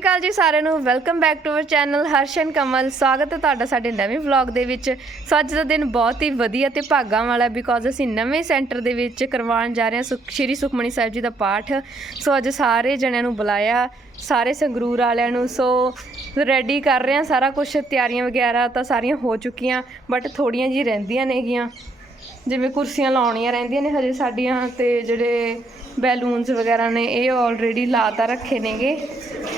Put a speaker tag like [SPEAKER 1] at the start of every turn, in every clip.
[SPEAKER 1] ਸ਼੍ਰੀ ਅਕਾਲ ਜੀ ਸਾਰਿਆਂ ਨੂੰ। Welcome back to our channel Harshan Kamal. ਸਵਾਗਤ ਹੈ ਤੁਹਾਡਾ ਸਾਡੇ ਨਵੇਂ ਵਲੌਗ ਦੇ ਵਿੱਚ। ਸੋ ਅੱਜ ਦਾ ਦਿਨ ਬਹੁਤ ਹੀ ਵਧੀਆ ਤੇ ਭਾਗਾਂ ਵਾਲਾ ਬਿਕੋਜ਼ ਅਸੀਂ ਨਵੇਂ ਸੈਂਟਰ ਦੇ ਵਿੱਚ ਕਰਵਾਉਣ ਜਾ ਰਹੇ ਹਾਂ ਸੁਖ ਸ਼੍ਰੀ ਸੁਖਮਣੀ ਸਾਹਿਬ ਜੀ ਦਾ ਪਾਠ। ਸੋ ਅੱਜ ਸਾਰੇ ਜਣਿਆਂ ਨੂੰ ਬੁਲਾਇਆ, ਸਾਰੇ ਸੰਗਰੂਰ ਵਾਲਿਆਂ ਨੂੰ। ਸੋ ਰੈਡੀ ਕਰ ਰਹੇ ਹਾਂ ਸਾਰਾ ਕੁਝ ਤਿਆਰੀਆਂ ਵਗੈਰਾ ਤਾਂ ਸਾਰੀਆਂ ਹੋ ਚੁੱਕੀਆਂ ਬਟ ਥੋੜੀਆਂ ਜੀ ਰਹਿੰਦੀਆਂ ਨੇਗੀਆਂ ਜਿਵੇਂ ਕੁਰਸੀਆਂ ਲਾਉਣੀਆਂ ਰਹਿੰਦੀਆਂ ਨੇ ਹਜੇ ਸਾਡੀਆਂ ਤੇ ਜਿਹੜੇ ਬੈਲੂਨਸ ਵਗੈਰਾ ਨੇ, ਇਹ ਆਲਰੇਡੀ ਲਾ ਤਾਂ ਰੱਖੇ ਨੇਗੇ।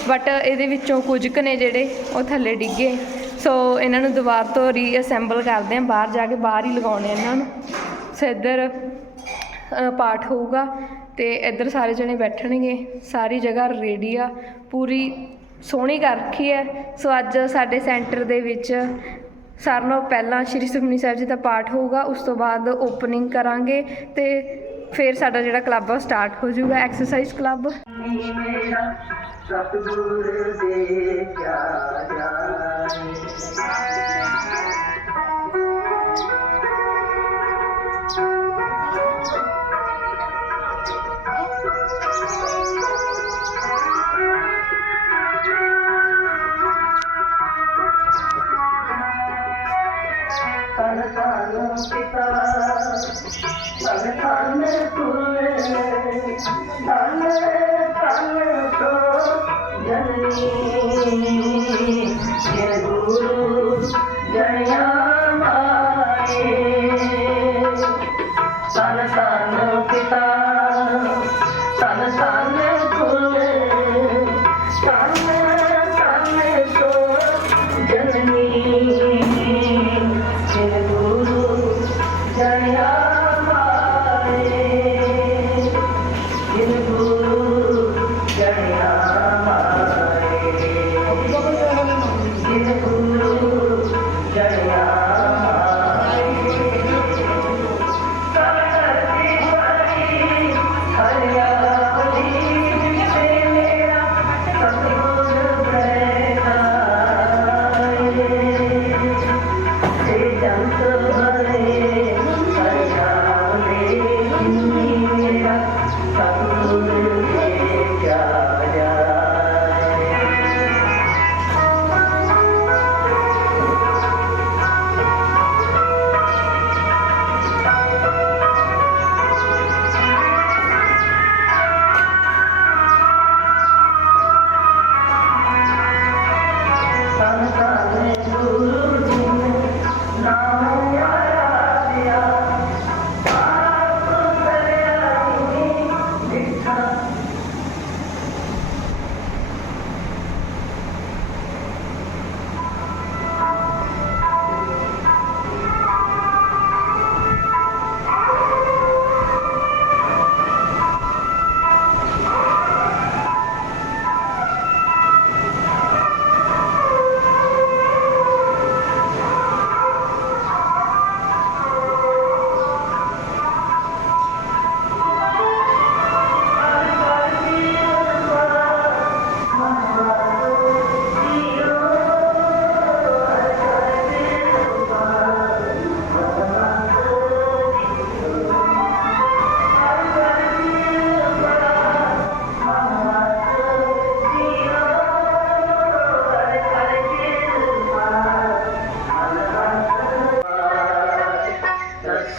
[SPEAKER 1] ਬਟ ਇਹਦੇ ਵਿੱਚੋਂ ਕੁਝ ਕੁ ਨੇ ਜਿਹੜੇ ਉਹ ਥੱਲੇ ਡਿੱਗੇ। ਸੋ ਇਹਨਾਂ ਨੂੰ ਦੁਬਾਰਾ ਤੋਂ ਰੀਅਸੈਂਬਲ ਕਰਦੇ ਆ ਬਾਹਰ ਜਾ ਕੇ ਬਾਹਰ ਹੀ ਲਗਾਉਣੇ ਇਹਨਾਂ ਨੂੰ। ਸੋ ਇੱਧਰ ਪਾਠ ਹੋਊਗਾ ਤੇ ਇੱਧਰ ਸਾਰੇ ਜਣੇ ਬੈਠਣਗੇ। ਸਾਰੀ ਜਗ੍ਹਾ ਰੈਡੀ ਆ। ਪੂਰੀ ਸੋਹਣੀ ਕਰ ਰੱਖੀ ਹੈ। ਸੋ ਅੱਜ ਸਾਡੇ ਸੈਂਟਰ ਦੇ ਵਿੱਚ ਸਾਰਿਆਂ ਨਾਲੋਂ ਪਹਿਲਾਂ ਸ਼੍ਰੀ ਸੁਖਮਨੀ ਸਾਹਿਬ ਜੀ ਦਾ ਪਾਠ ਹੋਊਗਾ। ਉਸ ਤੋਂ ਬਾਅਦ ਓਪਨਿੰਗ ਕਰਾਂਗੇ ਤੇ ਫਿਰ ਸਾਡਾ ਜਿਹੜਾ ਕਲੱਬ ਆ ਸਟਾਰਟ ਹੋ ਜਾਊਗਾ। ਐਕਸਰਸਾਈਜ਼ ਕਲੱਬ
[SPEAKER 2] ਮੇਰਾ ਸਤਿਗੁਰ ਦੇ ਕਿਆ ਜਾਏ ਤਨ ਤਨ ਪਿਤਾ ਤਨ ਤਨ ਤਨ ਤਨ ਗੁਰੂ ਪਿਤਾ ਤਨ ਤਨ Bye.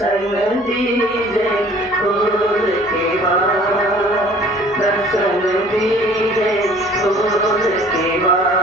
[SPEAKER 2] ਦਰਸ਼ਨ ਦੀਜੇ ਖੋਲ ਕੇ ਬਾਹਰ ਦਰਸ਼ਨ ਦੀਜੇ ਖੋਲ ਕੇ ਬਾਹਰ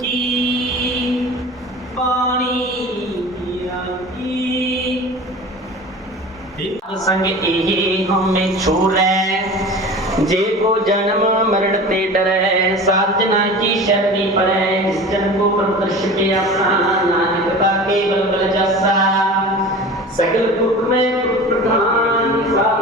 [SPEAKER 3] ਕੀ ਪਾਣੀ ਆਈ ਇਹ ਸੰਗ ਇਹ ਹਮੇ ਛੋਲੇ ਜੇ ਕੋ ਜਨਮ ਮਰਨ ਤੇ ਡਰੈ ਸਾਜਨਾ ਕੀ ਸ਼ਰਣੀ ਪਰੈ, ਇਸ ਜਨ ਕੋ ਪ੍ਰਦਰਸ਼ ਕੇ ਆਪਣਾ ਨਾਨਕ ਤਾਂ ਕੇਵਲ ਬਲ ਜਸਾ ਸਗਲ ਦੁਖ ਮੈਂ ਪ੍ਰਧਾਨ ਸਾ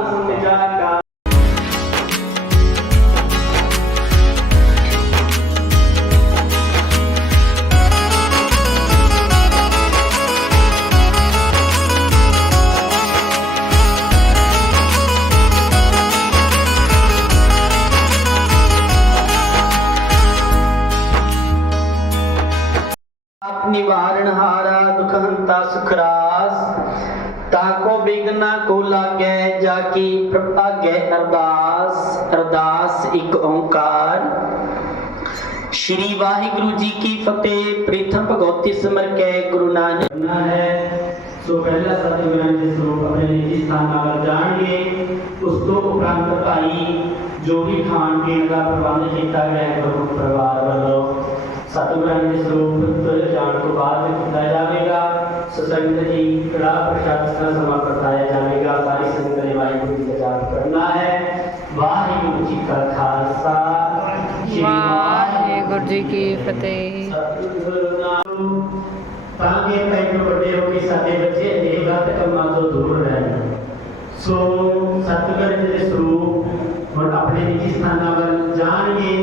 [SPEAKER 3] ਦੁਖ ਹੰਤਾ ਤਾਕੋ ਬਿਗਨਾ ਕੋ ਲਾਗੈ, ਜਾ ਕੀ ਪ੍ਰਭਾਗੈ ਅਰਦਾਸ ਅਰਦਾਸ ਇੱਕ ਓੰਕਾਰ। ਸ਼੍ਰੀ ਵਾਹਿਗੁਰੂ ਜੀ ਕੀ ਫਤਿਹ, ਪ੍ਰੀਥਮ ਭਗਵਤੀ ਸਿਮਰ ਕੇ ਗੁਰੂ ਨਾਨਕ। ਨਾ ਹੈ, ਸੋ ਪਹਿਲਾ ਸਤਿਗੁਰਾਂ ਦੇ ਸਰੂਪ ਆਪਣੇ ਨਿੱਜੀ ਸਥਾਨਾਂ ਵੱਲ ਜਾਣਗੇ। ਉਸ ਤੋਂ ਉਪਰੰਤ ਭਾਈ, ਜੋ ਵੀ ਖਾਣ ਪੀਣ ਦਾ ਪ੍ਰਬੰਧ ਕੀਤਾ ਗਿਆ ਹੈ ਗੁਰੂ ਪਰਿਵਾਰ ਵੱਲੋਂ। ਸਤਿਗੁਰਾਂ ਦੇ ਸਰੂਪ ਤੁਰ ਜਾਣ ਤੋਂ ਬਾਅਦ ਕੀਤਾ ਜਾਵੇ। ਸੋ ਸੰਗਤ ਜੀ ਕੜਾ ਪ੍ਰਸ਼ਾਦ ਦਾ ਸਮਾਂ ਵਰਤਾਇਆ ਜਾਵੇਗਾ ਸਾਰੀ ਸੰਗਤ ਨੇ ਵਾਹਿਗੁਰੂ ਜੀ ਦਾ ਜਾਪ ਕਰਨਾ ਹੈ ਵਾਹਿਗੁਰੂ ਜੀ ਕਾ ਖਾਲਸਾ ਸ਼੍ਰੀ
[SPEAKER 1] ਵਾਹਿਗੁਰੂ ਜੀ ਕੀ ਫਤਿਹ
[SPEAKER 3] ਸਤਿਗੁਰੂ ਤਾਂ ਕਿ ਮੈਨੂੰ ਵੱਡੇ ਹੋ ਕੇ ਸਾਡੇ ਬੱਚੇ ਇਹ ਗਲਤ ਕੰਮਾਂ ਤੋਂ ਦੂਰ ਰਹਿਣ ਸੋ ਸਤਿਗੁਰ ਜੀ ਦੇ ਸਰੂਪ ਹੁਣ ਆਪਣੇ ਨਿੱਜੀ ਸਥਾਨਾਂ ਵੱਲ ਜਾਣਗੇ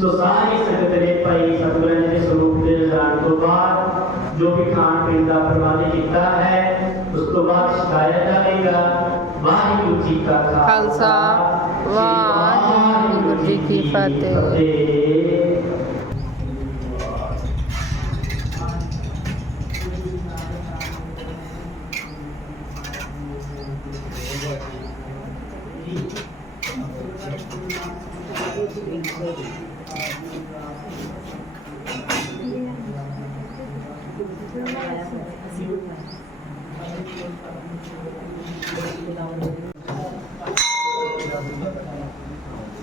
[SPEAKER 3] ਸੋ ਸਾਰੀ ਸੰਗਤ ਨੇ ਭਾਈ ਬਾਅਦ ਜੋ ਵੀ ਖਾਣ ਪੀਣ ਦਾ ਪ੍ਰਬੰਧ ਕੀਤਾ ਹੈ ਉਸ ਤੋਂ ਬਾਅਦ ਛਕਾਇਆ ਜਾਵੇਗਾ ਵਾਹਿਗੁਰੂ ਜੀ ਕਾ
[SPEAKER 1] ਖਾਲਸਾ, ਵਾਹਿਗੁਰੂ ਜੀ ਕੀ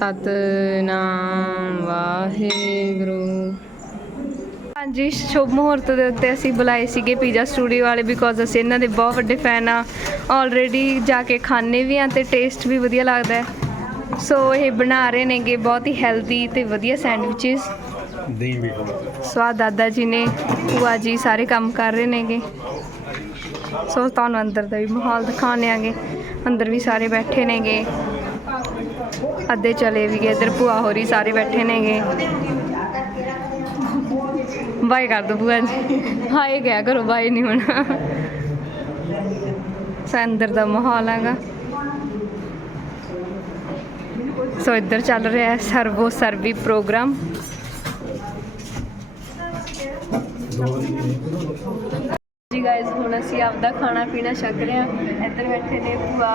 [SPEAKER 1] ਸਤਨਾਮ ਵਾਹਿਗੁਰੂ। ਹਾਂਜੀ ਸ਼ੁਭ ਮੁਹੂਰਤ ਦੇ ਉੱਤੇ ਅਸੀਂ ਬੁਲਾਏ ਸੀਗੇ ਪੀਜ਼ਾ ਸਟੂਡੀਓ ਵਾਲੇ ਬਿਕੋਜ਼ ਅਸੀਂ ਇਹਨਾਂ ਦੇ ਬਹੁਤ ਵੱਡੇ ਫੈਨ ਆ। ਆਲਰੇਡੀ ਜਾ ਕੇ ਖਾਣੇ ਵੀ ਆ ਤੇ ਟੇਸਟ ਵੀ ਵਧੀਆ ਲੱਗਦਾ ਹੈ। ਸੋ ਇਹ ਬਣਾ ਰਹੇ ਨੇਗੇ ਬਹੁਤ ਹੀ ਹੈਲਦੀ ਤੇ ਵਧੀਆ ਸੈਂਡਵਿਚਸ
[SPEAKER 4] ਦਹੀਂ ਵੀ
[SPEAKER 1] ਸਵਾਦ ਦਾਦਾ ਜੀ ਨੇ ਭੂਆ ਜੀ ਸਾਰੇ ਕੰਮ ਕਰ ਰਹੇ ਨੇਗੇ। ਸੋ ਤੁਹਾਨੂੰ ਅੰਦਰ ਦਾ ਵੀ ਮਾਹੌਲ ਦਿਖਾਉਂਦੇ ਆਂਗੇ। ਅੰਦਰ ਵੀ ਸਾਰੇ ਬੈਠੇ ਨੇਗੇ। ਅੱਧੇ ਚਲੇ ਵੀ ਗਏ, ਇੱਧਰ ਭੂਆ ਹੋਰੀ ਸਾਰੇ ਬੈਠੇ ਨੇਗੇ। ਬਾਏ ਕਰ ਦੋ ਭੂਆ ਜੀ। ਹਾਏ, ਗਿਆ ਕਰੋ ਬਾਏ ਨਹੀਂ ਹੋਣਾ। ਸੋ ਦਾ ਮਾਹੌਲ ਹੈਗਾ। ਸੋ ਇੱਧਰ ਚੱਲ ਰਿਹਾ ਹੈ ਸਰਵੋ ਸਰਵੀ ਪ੍ਰੋਗਰਾਮ। ਜੀ ਗਾਇਸ ਹੁਣ ਅਸੀਂ ਆਪਦਾ ਖਾਣਾ ਪੀਣਾ ਛਕ ਰਹੇ ਹਾਂ। ਇੱਧਰ ਬੈਠੇ ਨੇ ਭੂਆ,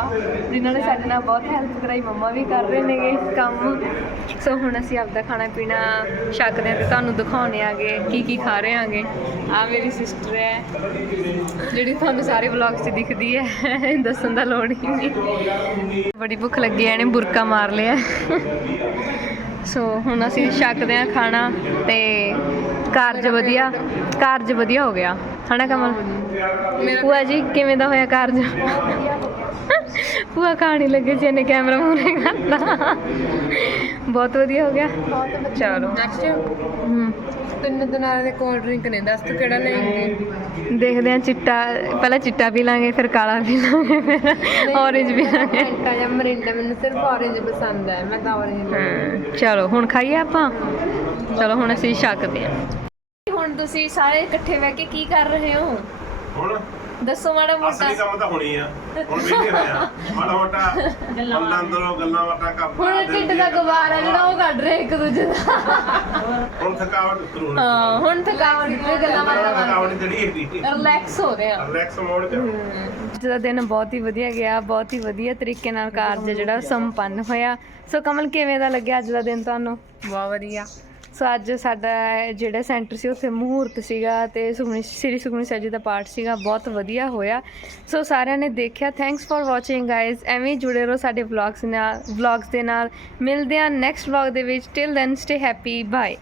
[SPEAKER 1] ਜਿਨ੍ਹਾਂ ਨੇ ਸਾਡੇ ਨਾਲ ਬਹੁਤ ਹੈਲਪ ਕਰਾਈ, ਮੰਮਾ ਵੀ ਕਰ ਰਹੇ ਨੇਗੇ ਕੰਮ। ਸੋ ਹੁਣ ਅਸੀਂ ਆਪਦਾ ਖਾਣਾ ਪੀਣਾ ਛਕਦੇ ਹਾਂ ਤੇ ਤੁਹਾਨੂੰ ਦਿਖਾਉਣੇ ਆਗੇ ਕੀ ਕੀ ਖਾ ਰਹੇ ਆਂਗੇ। ਆ ਮੇਰੀ ਸਿਸਟਰ ਹੈ, ਜਿਹੜੀ ਤੁਹਾਨੂੰ ਸਾਰੇ ਵਲੌਗ 'ਚ ਦਿਖਦੀ ਹੈ। ਦੱਸਣ ਦਾ ਲੋੜ ਹੀ ਨਹੀਂ। ਬੜੀ ਭੁੱਖ ਲੱਗੀ ਹੈ ਇਹਨੇ ਬੁਰਕਾ ਮਾਰ ਲਿਆ। ਸੋ ਹੁਣ ਅਸੀਂ ਛਕਦੇ ਹਾਂ ਖਾਣਾ ਤੇ ਕਾਰਜ ਵਧੀਆ ਕਾਰਜ ਵਧੀਆ ਹੋ ਗਿਆ। ਹਨਾ ਕਮਲ? ਭੂਆ ਜੀ ਕਿਵੇਂ ਦਾ ਹੋਇਆ ਕਾਰਜ? ਭੂਆ ਕਹਾਣੀ ਲੱਗੇ ਜੀ ਇਹਨੇ ਕੈਮਰਾ ਮੂਰੇ ਕਰਤਾ। ਬਹੁਤ ਵਧੀਆ ਹੋ ਗਿਆ। ਚਲੋ। ਹੂੰ।
[SPEAKER 5] ਤਿੰਨ ਦਿਨਾਂ ਦੇ ਕੋਲਡ ਡਰਿੰਕ ਨੇ ਦੱਸ ਤੂੰ ਕਿਹੜਾ ਲੈਂਗੇ
[SPEAKER 1] ਦੇਖਦੇ ਆ ਚਿੱਟਾ ਪਹਿਲਾਂ ਚਿੱਟਾ ਪੀ ਲਾਂਗੇ ਫਿਰ ਕਾਲਾ ਪੀ ਲਾਂਗੇ ਫਿਰ ਔਰੇਂਜ ਪੀ ਲਾਂਗੇ।
[SPEAKER 5] ਫੈਂਟਾ ਜਾਂ ਮਰਿੰਡਾ ਮੈਨੂੰ ਸਿਰਫ orange ਪਸੰਦ ਹੈ ਮੈਂ ਤਾਂ
[SPEAKER 1] ਹਾਂ, ਚਲੋ ਹੁਣ ਖਾਈਏ ਆਪਾਂ? ਚਲੋ ਹੁਣ ਅਸੀਂ ਛਕਦੇ ਹਾਂ। ਹੁਣ ਤੁਸੀਂ ਸਾਰੇ ਇਕੱਠੇ ਬਹਿ ਕੇ ਕੀ ਕਰ ਰਹੇ ਹੋ?
[SPEAKER 6] ਹੁਣ?
[SPEAKER 1] ਦੱਸੋ ਮਾੜਾ ਮੋਟਾ।
[SPEAKER 6] ਅਸਲੀ ਕੰਮ ਤਾਂ ਹੋਣੀ ਆ। ਹੁਣ ਵਿਹਲੇ ਹੋਏ ਆ ਮਾੜਾ ਮੋਟਾ ਗੱਲਾਂ ਅੰਦਰੋਂ ਗੱਲਾਂ ਬਾਤਾਂ ਕਰ
[SPEAKER 1] ਹੁਣ ਢਿੱਡ ਦਾ ਗਵਾਰ ਹੈ ਜਿਹੜਾ ਉਹ ਕੱਢ ਰਹੇ ਇੱਕ ਦੂਜੇ ਦਾ।
[SPEAKER 6] ਹੁਣ ਥਕਾਵਟ ਉਤਰੂ ਹੁਣ
[SPEAKER 1] ਹਾਂ ਹੁਣ ਥਕਾਵਟ ਤੇ ਗੱਲਾਂ ਬਾਤਾਂ
[SPEAKER 6] ਥਕਾਵਟ ਜਿਹੜੀ ਹੈਗੀ।
[SPEAKER 1] ਰਿਲੈਕਸ ਹੋ ਰਹੇ ਆ।
[SPEAKER 6] ਰਿਲੈਕਸ ਮੋਡ ਚ
[SPEAKER 1] ਅੱਜ ਦਾ ਦਿਨ ਬਹੁਤ ਹੀ ਵਧੀਆ ਗਿਆ ਬਹੁਤ ਹੀ ਵਧੀਆ ਤਰੀਕੇ ਨਾਲ ਕਾਰਜ ਜਿਹੜਾ ਸੰਪੰਨ ਹੋਇਆ। ਸੋ ਕਮਲ ਕਿਵੇਂ ਦਾ ਲੱਗਿਆ ਅੱਜ ਦਾ ਦਿਨ ਤੁਹਾਨੂੰ?
[SPEAKER 5] ਬਹੁਤ ਵਧੀਆ।
[SPEAKER 1] ਸੋ ਅੱਜ ਸਾਡਾ ਜਿਹੜਾ ਸੈਂਟਰ ਸੀ, ਉੱਥੇ ਮਹੂਰਤ ਸੀਗਾ ਤੇ ਸੁਖਮਨੀ, ਸ੍ਰੀ ਸੁਖਮਨੀ ਸਾਹਿਬ ਜੀ ਦਾ ਪਾਠ ਸੀਗਾ, ਬਹੁਤ ਵਧੀਆ ਹੋਇਆ। ਸੋ ਸਾਰਿਆਂ ਨੇ ਦੇਖਿਆ ਥੈਂਕਸ ਫॉर ਵਾਚਿੰਗ ਗਾਇਜ਼ ਐਵੇਂ ਹੀ ਜੁੜੇ ਰਹੋ ਸਾਡੇ ਵਲੌਗਸ ਨਾਲ ਵਲੌਗਸ ਦੇ ਨਾਲ। ਮਿਲਦੇ ਹਾਂ ਨੈਕਸਟ ਵਲੌਗ ਦੇ ਵਿੱਚ। Till then stay happy bye